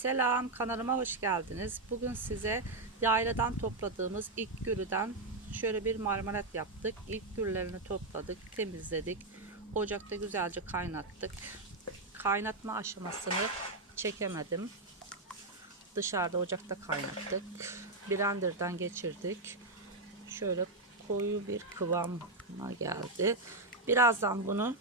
Selam kanalıma hoş geldiniz. Bugün size yayladan topladığımız ilk gülüden şöyle bir marmelat yaptık. İlk gürlerini topladık, temizledik. Ocakta güzelce kaynattık. Kaynatma aşamasını çekemedim. Dışarıda ocakta kaynattık. Blender'dan geçirdik. Şöyle koyu bir kıvama geldi. Birazdan bunu